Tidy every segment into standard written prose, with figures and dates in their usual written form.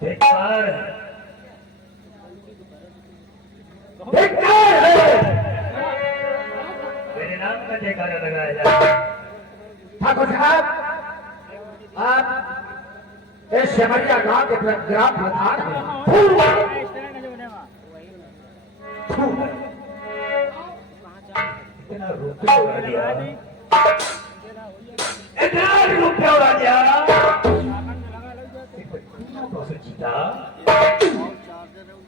धिक्कार धिक्कार है, मेरे नाम का जयकारा लगाया जाए। ठाकुर साहब, आप इस सिमरिया गांव के ग्राम प्रधान हैं। इतना रुपया उड़ा दिया, इतना रुपया उड़ा दिया, तो जीता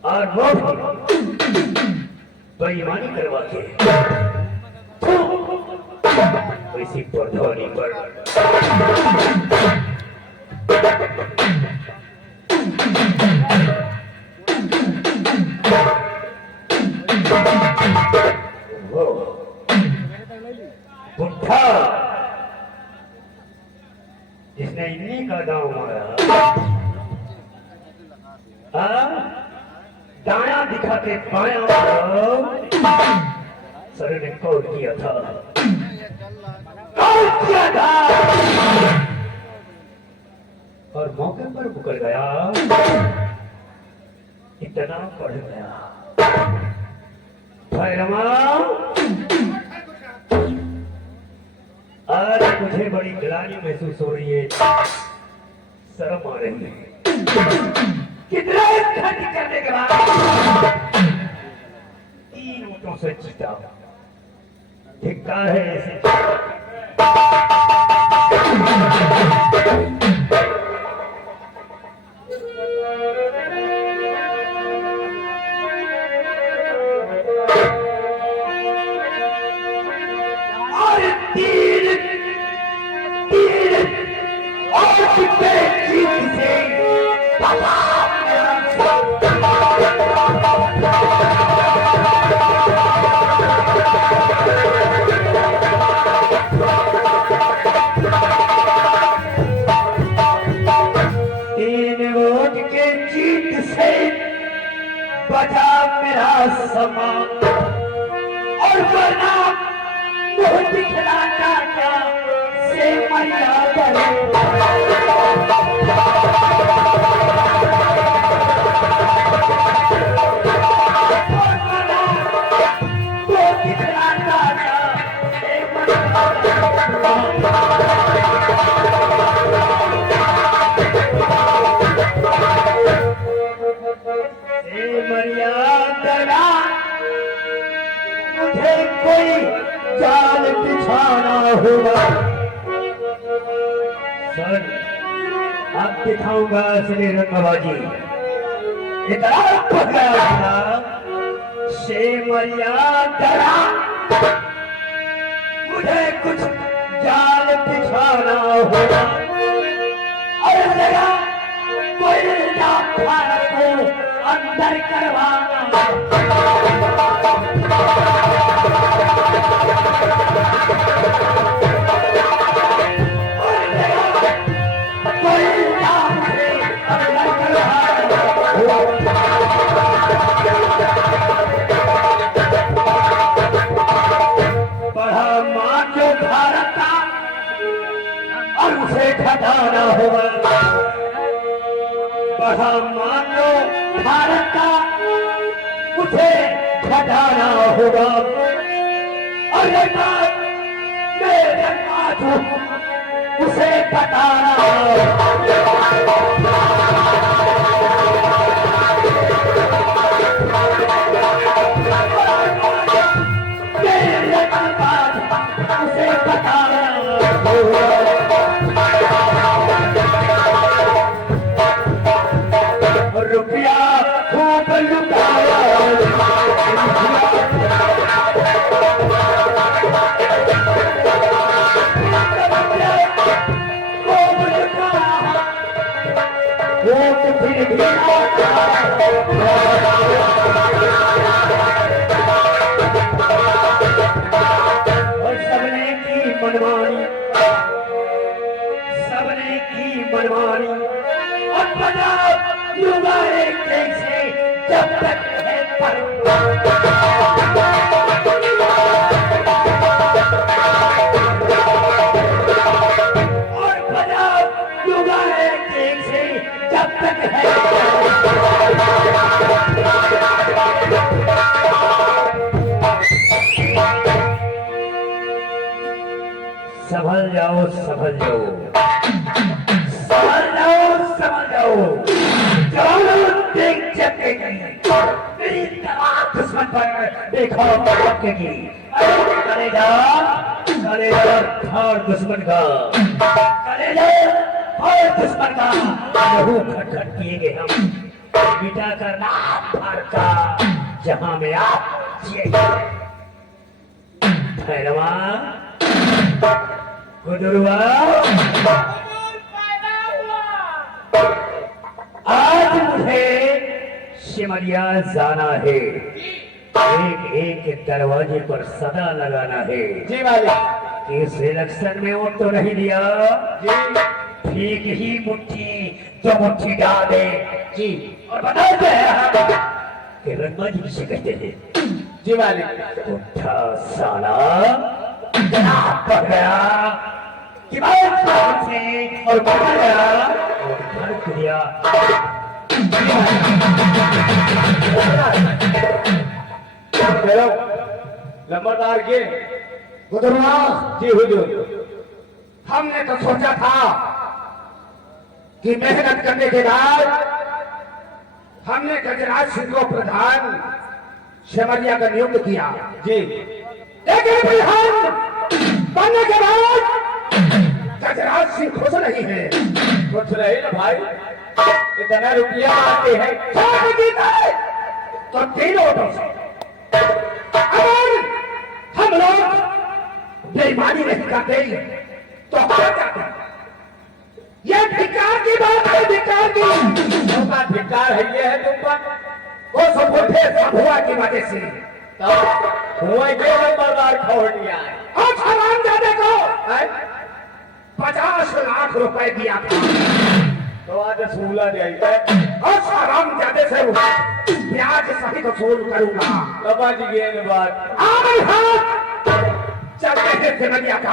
और वो बेईमानी करवा के इसी प्रधानी पर बुढ़ा जिसने इन्हीं का गांव मारा, दाया दिखा के बाया सर ने कौन किया था, कौन किया था, और मौके पर मुकर गया, इतना पढ़ गया। भैरवा, आज मुझे बड़ी गिलानी महसूस हो रही है, शर्म आ रही है। कितना खर्च करने के बाद 3 ऊँटों से जीता, धिक्कार है ऐसे। और 3 और कितने जीत से बचा मेरा समा और वरना मुँह दिखलाता क्या से मर्यादा मुझे कोई जाल बिछाना होगा। सर, आप दिखाऊंगा असली रंगबाजी। इतना पक गया था शेमरिया डरा, मुझे कुछ जाल बिछाना होगा और जरा कोई भारत को अंदर करवाना। बढ़ा मां जो भारत का और उसे घटाना होगा। बढ़ा मानो भारत का मुझे घटाना होगा और मेरे माथों उसे बताना। उसे बताना रुपया खूब लुटाया फिर भी और सबने की मनमानी, सबने की मनमानी और पंजाब युवा एक से जब तक है पर संभल जाओ संभल जाओ संभल जाओ संभल जाओ। जवानों देख चके मेरी तबाह दुश्मन पर देखो चकेगी। कलेजा फाड़ दुश्मन का, कलेजा फाड़ दुश्मन का। लहू खटखट पिएंगे हम, मिटा कर नाम फाड़ का जहां में आप जिएंगे। भैरवा गुदरुआ आज मुझे सिमरिया जाना है। एक एक दरवाजे पर सदा लगाना है। जी मालिक। इस इलेक्शन में वोट तो नहीं दिया जी। ठीक ही मुट्ठी दो मुट्ठी डाल दे जी। और बताते हैं कि रंगा जी किसे कहते हैं। जी मालिक। उठा साला जनाब पड़ गया कि बात से और बढ़ गया और घर दिया। चलो लंबरदार के गुदरुआ जी हुजूर। हमने तो सोचा था कि मेहनत करने के बाद हमने गजराज सिंह को प्रधान सिमरिया का नियुक्त किया जी। लेकिन प्रधान बनने के बाद गजराज सिंह खुश नहीं है। खुश रहे ना भाई, इतना रुपया आते हैं तो 3 वोटों से। अगर हम लोग बेईमानी नहीं करते तो हार जाते। ये धिक्कार की बात है, धिक्कार की धिक्कार है। ये है तुम पर वो सब उठे सब हुआ की वजह से हुआ ये नंबरदार छोड़ दिया है। और हराम जाने को 50 लाख रुपए दिया था तो आज 16 जाएगा। और हराम जाने से ब्याज सहित वसूल करूंगा। बाबा जी ये बात चलते हैं सिमरिया का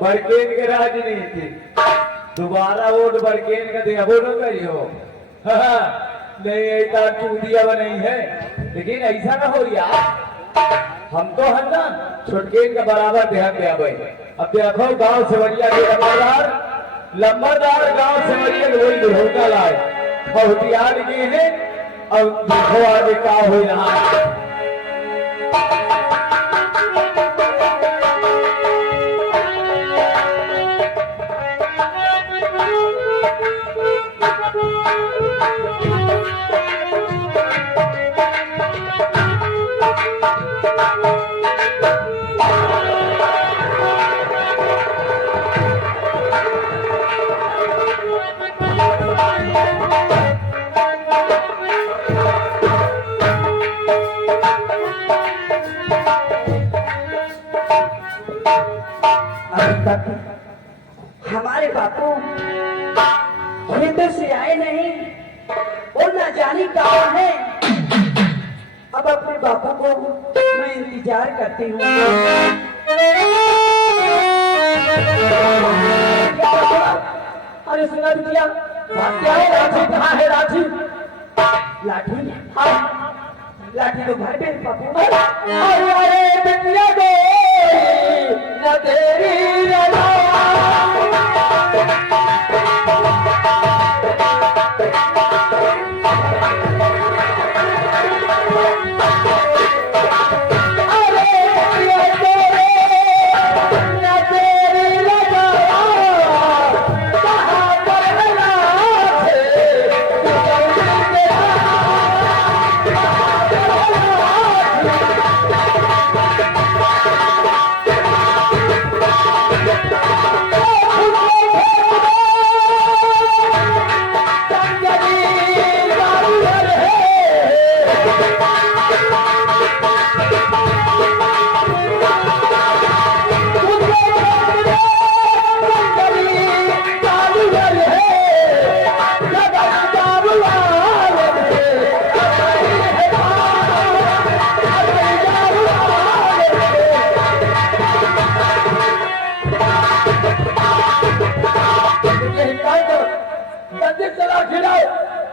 बड़केन के राजनीति दोबारा वोट बड़केन का दिया वो न करियो। नहीं ऐसा चूतिया नहीं है, लेकिन ऐसा ना हो यार। हम तो है ना छुटकेन का बराबर ध्यान दिया भाई। अब देखो गांव सेवरिया के लंबरदार गांव सेवरिया वही दुर्घटना लाए बहुत याद किए हैं। अब देखो आगे क्या हो यहाँ। हमारे बापू खेतों से आए नहीं और ना जाने कहाँ है। अब अपने बापू को मैं इंतजार करती हूँ। अरे सुना बिटिया, बात क्या है? लाठी कहाँ है? लाठी लाठी हाँ लाठी तो घर पे बापू। अरे बिटिया गो न तेरी रजा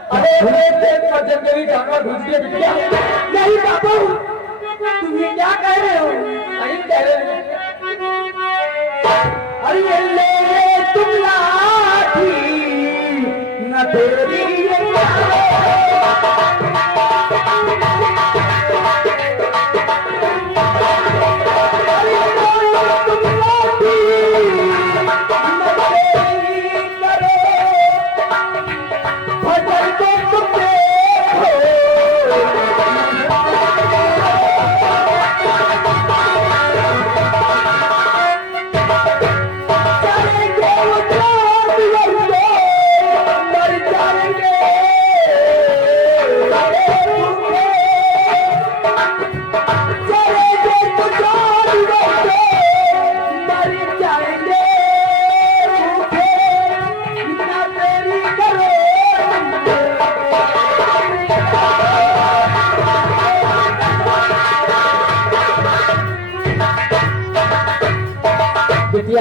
अरे खेत पर जंगली जानवर घुस गए बिटिया। नहीं बाबू, तुम ये क्या कह रहे हो? नहीं कह रहे। अरे ले तुम लाठी न तेरी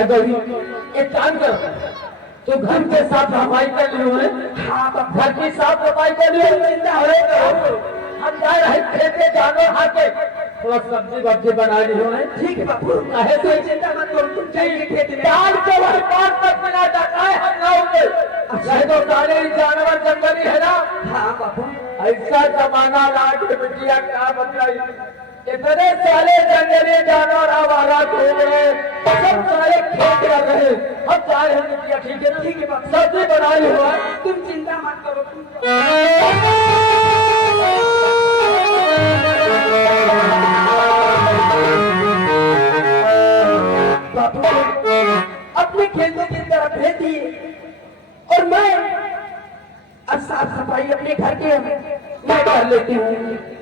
गौरी, एक काम करो, तो घर के साफ सफाई कर लियो है। हाँ, तो घर की साफ सफाई कर लियो। चिंता हो करो, हम जा रहे खेत के जानवर हाथे थोड़ा सब्जी वब्जी बना लियो है। ठीक है बापू, कहे तो चिंता मत करो, तुम चाहिए खेत में दाल चावल पाँच तक बना जाता है हम गाँव में। अच्छा तो सारे जानवर जंगली है ना। हाँ बापू, ऐसा जमाना ला के बिटिया क्या बताई, इतने सारे जंगली जानवर आवारा घूम रहे, सब सारे खेत कर रहे। हम जा रहे हैं बिटिया। ठीक है, ठीक है बापू, सब्जी बना ली हुआ, तुम चिंता मत करो। बापू अपने खेतों की तरफ भेज दिए और मैं अब साफ सफाई अपने घर के मैं कर लेती हूँ।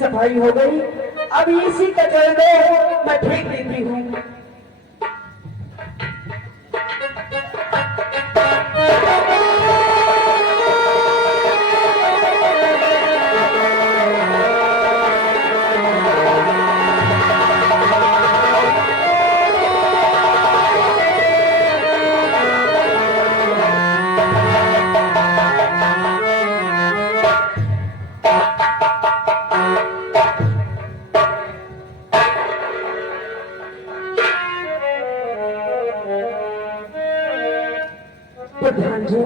सफाई हो गई, अब इसी कचरे को मैं फेंक देती हूँ। प्रधान जी,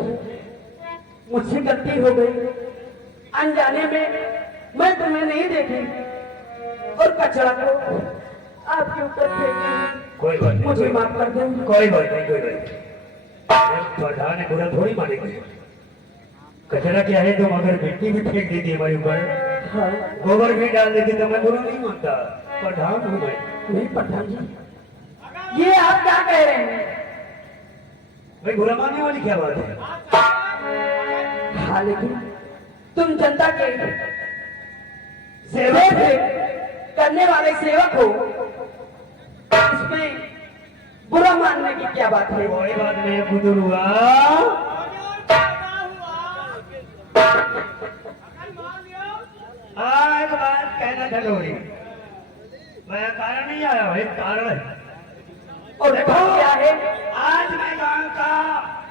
मुझसे गलती हो गई, अनजाने में मैं तुम्हें नहीं देखी और कचरा को आपके ऊपर फेंक दी। कोई बात नहीं, मुझे माफ कर दें। कोई बात नहीं, कोई बात नहीं। प्रधान ने बुरा थोड़ी मानेंगे। कचरा क्या है, तुम अगर मिट्टी भी फेंक देती हमारे ऊपर, हाँ। गोबर भी डाल देती तो मैं बुरा नहीं मानता। प्रधान हूँ मैं। नहीं प्रधान जी, ये आप क्या कह रहे हैं? भाई बुरा मानने वाली क्या बात है? हाँ, लेकिन तुम जनता के सेवक करने वाले सेवक हो, इसमें बुरा मानने की क्या बात है? कोई बात नहीं, बुजुर्ग हुआ। एक बात कहना जरूरी, मैं कारण नहीं आया हूँ, एक कारण है। और देखो क्या है, आज मैं गांव का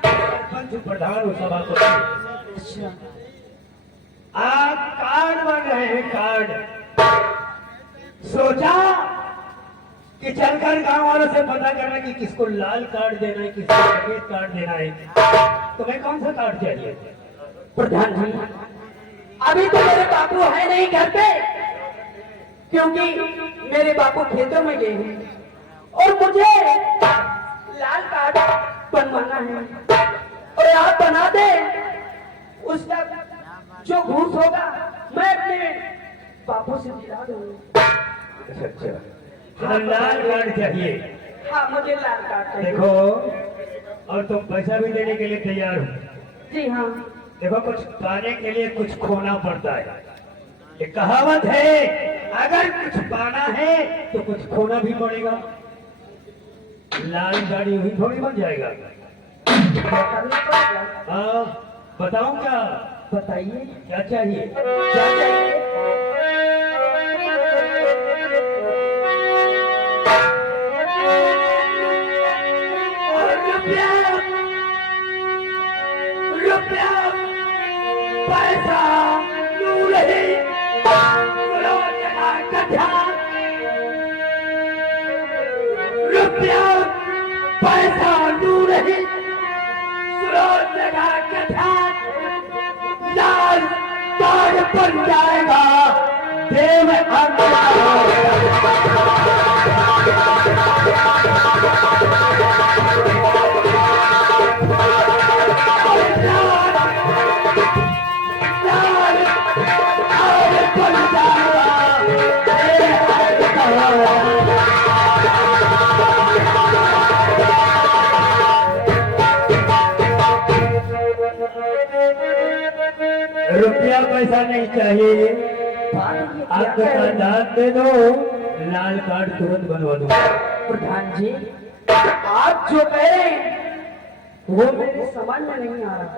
सरपंच प्रधान हूँ, सभापति। आप कार्ड बन रहे हैं, कार्ड। सोचा कि चलकर गांव वालों से पता करना कि किसको लाल कार्ड देना है, किसको सफेद कार्ड देना है। तुम्हें कौन सा कार्ड चाहिए? प्रधान जी, अभी तो मेरे बापू है नहीं घर पे, क्योंकि मेरे बापू खेतों में गए हैं। और मुझे लाल कार्ड बनवाना है और आप बना दे। उसका जो घूस होगा मैं अपने बापू से दिला दूंगा। अच्छा, तो लाल कार्ड चाहिए। हाँ मुझे लाल कार्ड चाहिए। देखो, और तुम पैसा भी देने के लिए तैयार हो? जी हाँ। देखो, कुछ पाने के लिए कुछ खोना पड़ता है। एक कहावत है, अगर कुछ पाना है तो कुछ खोना भी पड़ेगा। लाल गाड़ी हुई थोड़ी बन जाएगा। करना पड़ेगा। हाँ, बताऊं क्या? बताइए क्या चाहिए? क्या चाहिए। रुपया, रुपया, पैसा, नूर ही, रोजना का ध्यान। रुपया, पैसा, नूर ही, रोजना का ध्यान। लाल कार्ड बन जाएगा, देव रुपया पैसा नहीं चाहिए, आपका दान दे दो, लाल कार्ड तुरंत बनवा दूंगा। प्रधान जी आप जो कह रहे हैं वो मेरे समझ में नहीं आ रहा।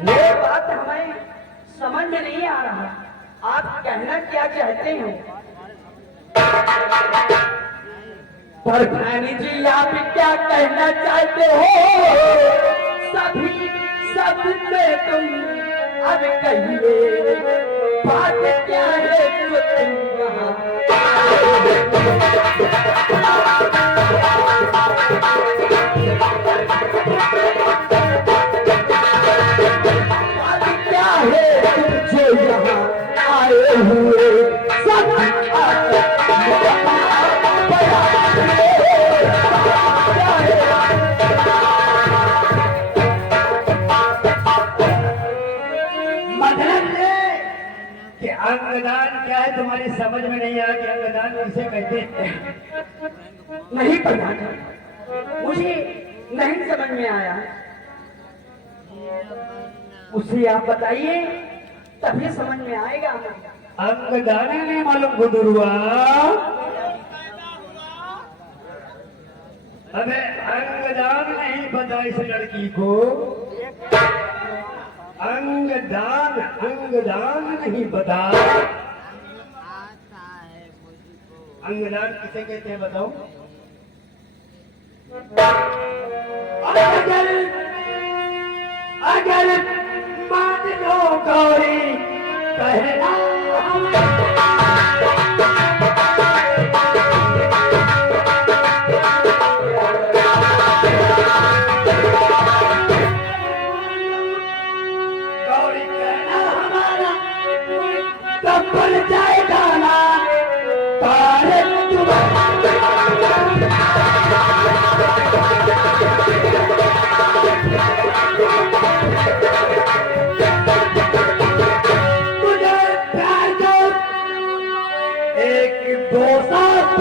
वो बात हमें समझ में नहीं आ रहा। आप कहना क्या चाहते हो? प्रधान जी आप क्या कहना चाहते हो? सभी सब में तुम अब कहिए बात क्या है जो तुम बात क्या है तुम जो यहाँ आए हुए सब अंगदान क्या है तुम्हारी समझ में नहीं आया कि अंगदान किसे कहते हैं? नहीं प्रधान जी मुझे नहीं समझ में आया। उसे आप बताइए तभी समझ में आएगा। अंगदान नहीं मालूम गुदुरुआ? अबे अंगदान नहीं पता इस लड़की को? अंगदान, अंगदान नहीं पता? अंगदान किसे कहते हैं बताओ? अगर अगर मान लो गौरी कहना बन जाएगा ना तारे तुझे प्यार दो एक दो साथ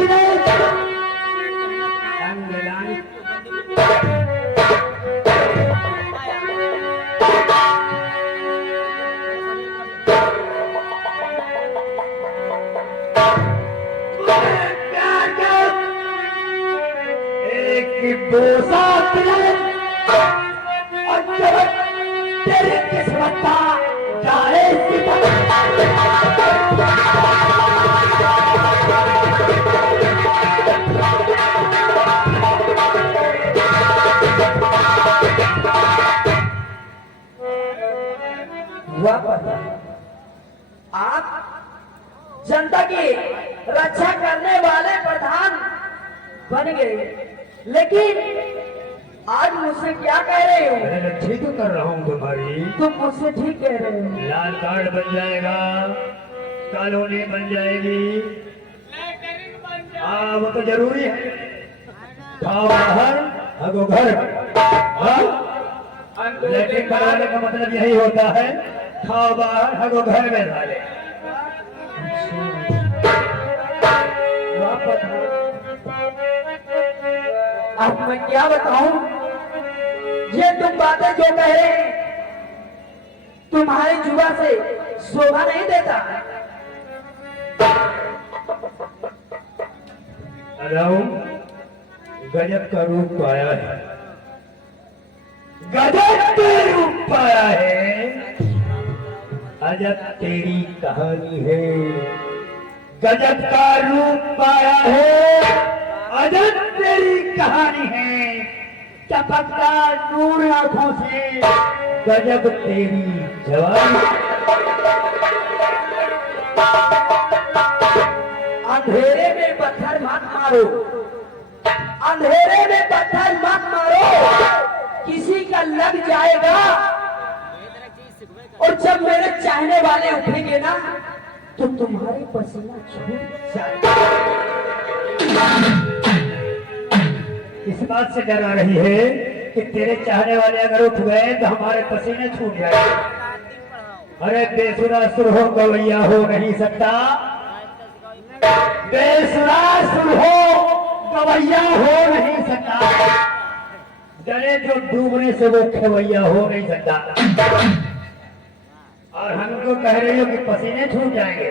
दो साथ और जब तेरी किस्मत का जाए आप जनता की रक्षा करने वाले प्रधान बन गए, लेकिन आज मुझसे क्या कह रहे हो? मैं ठीक कर रहा हूँ तुम्हारी। तुम मुझसे ठीक कह रहे हो। लाल कार्ड बन जाएगा, कॉलोनी बन जाएगी, हाँ वो तो जरूरी है। खाओ बाहर हगो घर। हाँ लेकिन बनाने का मतलब यही होता है, खाओ बाहर हगो घर में डाले। अब मैं क्या बताऊं, ये तुम बातें जो कह रहे हैं तुम्हारी जुबा से शोभा नहीं देता। अलाउ गजब का रूप पाया है, गजब का रूप पाया है, अजब तेरी कहानी है। गजब का रूप पाया है, अजब तेरी कहानी है। चपकता नूर आंखों से गजब तेरी जवानी। अंधेरे में पत्थर मत मारो, अंधेरे में पत्थर मत मारो, किसी का लग जाएगा। और जब मेरे चाहने वाले उठेंगे ना तो तुम्हारे पसीना छूट जाएगा। इस बात से डरा रही है कि तेरे चाहने वाले अगर उठ गए तो हमारे पसीने छूट जाएंगे। अरे बेसुरा सुर हो गवैया हो नहीं सकता, बेसुरा सुर हो गवैया हो नहीं सकता, डरे जो डूबने से वो खेवैया हो नहीं सकता। और हमको कह रही हो कि पसीने छूट जाएंगे।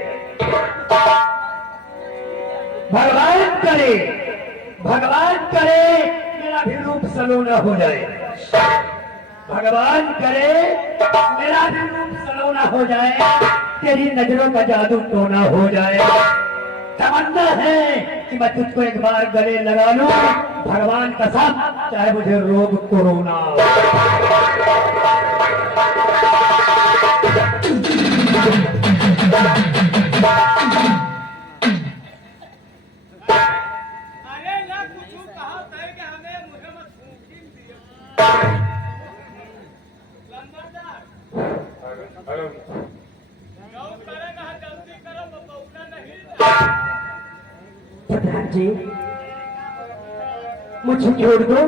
भगवान करे, भगवान करे मेरा भी रूप सलोना हो जाए, भगवान करे मेरा भी रूप सलोना हो जाए, तेरी नजरों का जादू टोना हो जाए। तमन्ना है कि मैं तुझको एक बार गले लगा लूं, भगवान कसम चाहे मुझे रोग कोरोना हो। अरे ना कुछ कहा था कि हमें मुझे मत फूंकी दिया। लंबरदार जाओ करेगा जल्दी करो बबूला नहीं। प्रधान जी मुझे छोड़ दो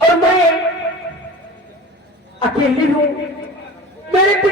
और मैं अकेली हूँ।